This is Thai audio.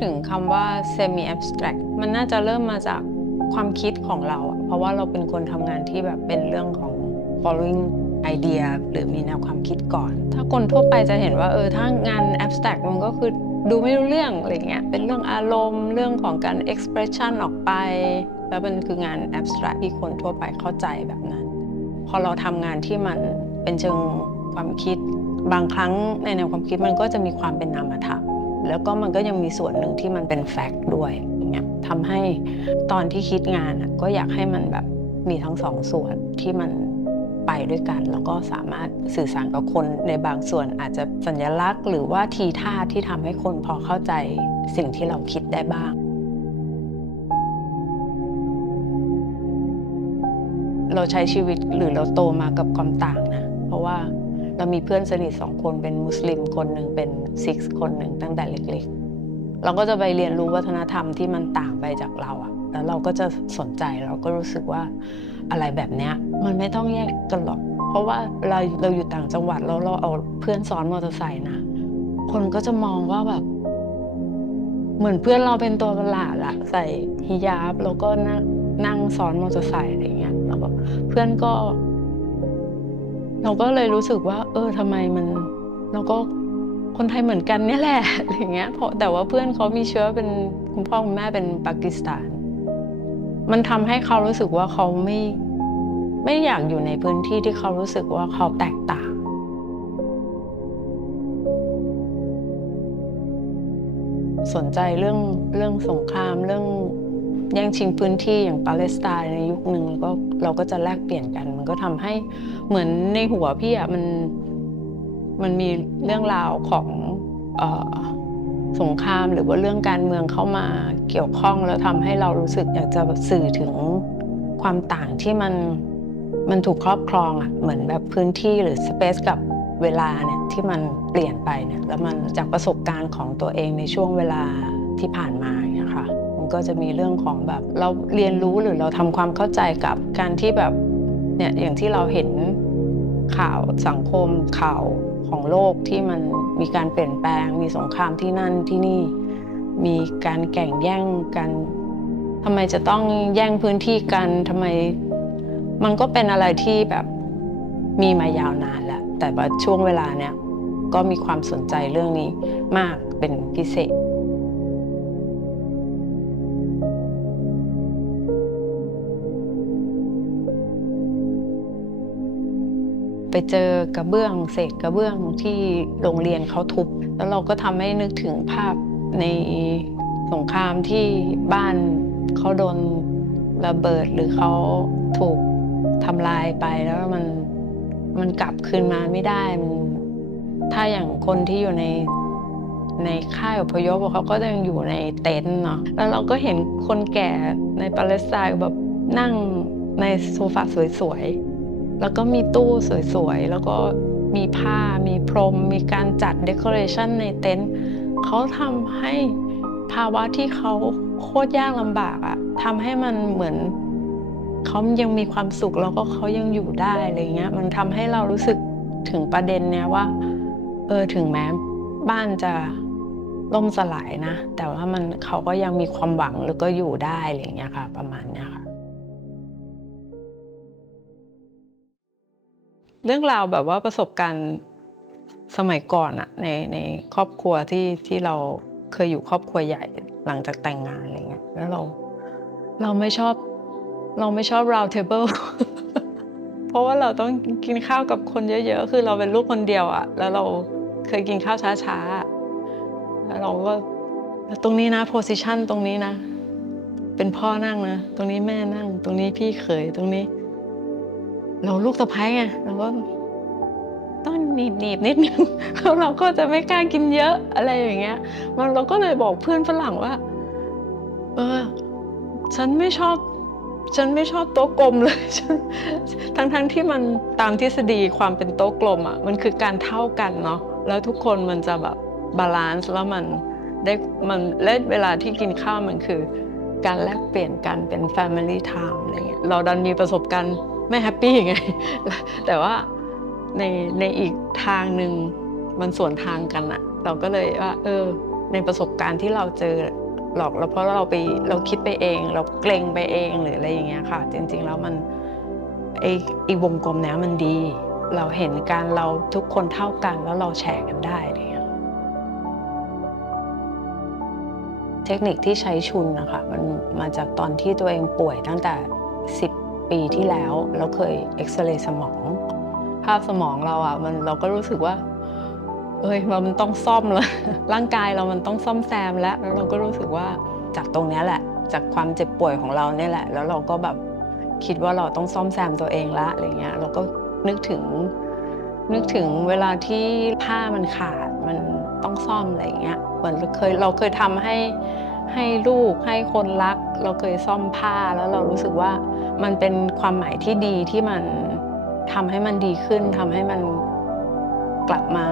ถึงคำว่า semi abstract มันน่าจะเริ่มมาจากความคิดของเราอะเพราะว่าเราเป็นคนทำงานที่แบบเป็นเรื่องของ following idea หรือมีแนวความคิดก่อน ถ้าคนทั่วไปจะเห็นว่าเออถ้างาน abstract มันก็คือดูไม่รู้เรื่องอะไรเงี้ย เป็นเรื่องอารมณ์เรื่องของการ expression ออกไป แล้วมันคืองาน abstract ที่คนทั่วไปเข้าใจแบบนั้น พอเราทำงานที่มันเป็นเชิงความคิด บางครั้งในแนวความคิดมันก็จะมีความเป็นนามธรรม แล้วก็มันก็ยังมีส่วนหนึ่งที่มันเป็นแฟกต์ด้วยอย่างเงี้ยทำให้ตอนที่คิดงานก็อยากให้มันแบบมีทั้งสองส่วนที่มันไปด้วยกัน แล้วก็สามารถสื่อสารกับคนในบางส่วนอาจจะสัญลักษณ์ หรือว่าทีท่าที่ทำให้คนพอเข้าใจสิ่งที่เราคิดได้บ้าง เราใช้ชีวิตหรือเราโตมากับความต่างนะ เพราะว่า เรามีเพื่อนสนิทสองคนเป็นมุสลิมคนหนึ่งเป็นซิกคนหนึ่งตั้งแต่เล็กๆ เราก็จะไปเรียนรู้วัฒนธรรมที่มันต่างไปจากเราอะแล้วเราก็จะสนใจเราก็รู้สึกว่าอะไรแบบเนี้ยมันไม่ต้องแยกกันหรอก เพราะว่าเราเราอยู่ต่างจังหวัดแล้วเราเอาเพื่อนซ้อนมอเตอร์ไซค์นะคนก็จะมองว่าแบบเหมือนเพื่อนเราเป็นตัวประหลาดอะใส่ฮิญาบแล้วก็นั่งนั่งซ้อนมอเตอร์ไซค์อะไรเงี้ยแล้วก็เพื่อนก็ เราก็เลยรู้สึกว่า เออทำไมมันเราก็คนไทยเหมือนกันเนี่ยแหละอะไรเงี้ยเพราะแต่ว่าเพื่อนเขามีเชื้อเป็นคุณพ่อคุณแม่เป็นปากีสถาน มันทำให้เขารู้สึกว่าเขาไม่ไม่อยากอยู่ในพื้นที่ที่เขารู้สึกว่าเขาแตกต่างสนใจเรื่องเรื่องสงครามเรื่อง แย่งชิงพื้นที่อย่างปาเลสไตน์ในยุคหนึ่งแล้วก็เราก็จะแลกเปลี่ยนกัน มันก็ทำให้เหมือนในหัวพี่อะมันมันมีเรื่องราวของสงครามหรือว่าเรื่องการเมืองเข้ามาเกี่ยวข้องแล้วทำให้เรารู้สึกอยากจะสื่อถึงความต่างที่มันมันถูกครอบครองอะเหมือนแบบพื้นที่หรือสเปซกับเวลาเนี่ยที่มันเปลี่ยนไปเนี่ยแล้วมันจากประสบการณ์ของตัวเองในช่วงเวลาที่ผ่านมา มันก็จะมีเรื่องของแบบเราเรียนรู้หรือเราทำความเข้าใจกับการที่แบบเนี่ยอย่างที่เราเห็นข่าวสังคมข่าวของโลกที่มันมีการเปลี่ยนแปลง มีสงครามที่นั่นที่นี่ มีการแข่งแย่งกันทำไมจะต้องแย่งพื้นที่กันทำไม มันก็เป็นอะไรที่แบบมีมายาวนานแล้วแต่ว่าช่วงเวลาเนี้ยก็มีความสนใจเรื่องนี้มากเป็นพิเศษ ไปเจอกระเบื้องเศษกระเบื้องที่โรงเรียนเขาทุบ แล้วเราก็ทำให้นึกถึงภาพในสงครามที่บ้านเขาโดนระเบิดหรือเขาถูกทำลายไปแล้วมันมันกลับคืนมาไม่ได้มันถ้าอย่างคนที่อยู่ในในค่ายอพยพเขาก็ยังอยู่ในเต็นท์เนาะแล้วเราก็เห็นคนแก่ในปาเลสไตน์แบบนั่งในโซฟาสวยๆ แล้วก็มีตู้สวยๆ แล้วก็มีผ้ามีพรม มีการจัดเดคอเรชันในเต็นท์เขาทำให้ภาวะที่เขาโคตรยากลำบากอะทำให้มันเหมือนเขายังมีความสุขแล้วก็เขายังอยู่ได้อะไรเงี้ย มันทำให้เรารู้สึกถึงประเด็นเนี้ยว่า เออถึงแม้บ้านจะล่มสลายนะ แต่ว่ามันเขาก็ยังมีความหวังแล้วก็อยู่ได้อะไรเงี้ยค่ะ ประมาณเนี้ยค่ะ เรื่องราวแบบว่าประสบการณ์สมัยก่อนอะในในครอบครัวที่ที่เราเคยอยู่ครอบครัวใหญ่หลังจากแต่งงานอะไรเงี้ยแล้วเราเราไม่ชอบเราไม่ชอบ round table เพราะว่าเราต้องกินข้าวกับคนเยอะ ๆ คือเราเป็นลูกคนเดียวอะแล้วเราเคยกินข้าวช้าๆแล้วเราก็ตรงนี้นะ position ตรงนี้นะ เป็นพ่อนั่งนะ ตรงนี้แม่นั่ง ตรงนี้พี่เขยตรงนี้ เราลูกสะพ้ายไงเราก็ต้องหนีบหนีบนิดนึงแล้วเราก็จะไม่กล้ากินเยอะอะไรอย่างเงี้ย มันเราก็เลยบอกเพื่อนฝรั่งว่า เออ ฉันไม่ชอบ ฉันไม่ชอบโต๊ะกลมเลยทั้งทั้งที่มันตามทฤษฎีความเป็นโต๊ะกลมอะมันคือการเท่ากันเนาะแล้วทุกคนมันจะแบบบาลานซ์แล้วมันได้มันและเวลาที่กินข้าวมันคือ การแลกเปลี่ยนกันเป็น Family Time อะไรเงี้ยเราดันมีประสบการณ์ ไม่แฮปปี้ไง แต่ว่าในในอีกทางหนึ่งมันสวนทางกันอะเราก็เลยว่า เออ ในประสบการณ์ที่เราเจอหรอกแล้วเพราะเราไปเราคิดไปเอง เราเกรงไปเองหรืออะไรอย่างเงี้ยค่ะ จริง ๆ แล้วมันไอไอวงกลมเนี้ยมันดี เราเห็นการเราทุกคนเท่ากันแล้วเราแชร์กันได้อะไรเงี้ยเทคนิคที่ใช้ชุนนะคะมันมาจากตอนที่ตัวเองป่วยตั้งแต่10 ปีที่แล้วเราเคยเอ็กซเรย์สมอง ภาพสมองเราอะมันเราก็รู้สึกว่าเอ้ยมันต้องซ่อมแล้วร่างกายเรามันต้องซ่อมแซมแล้วแล้วเราก็รู้สึกว่าจากตรงนี้แหละ จากความเจ็บป่วยของเราเนี่ยแหละ แล้วเราก็แบบคิดว่าเราต้องซ่อมแซมตัวเองละอะไรเงี้ยเราก็นึกถึงนึกถึงเวลาที่ผ้ามันขาดมันต้องซ่อมอะไรเงี้ยเหมือนเคยเราเคยทำให้ ให้ลูกให้คนรัก เราเคยซ่อมผ้าแล้วเรารู้สึกว่ามันเป็นความหมายที่ดีที่มันทำให้มันดีขึ้นทำให้มันกลับมา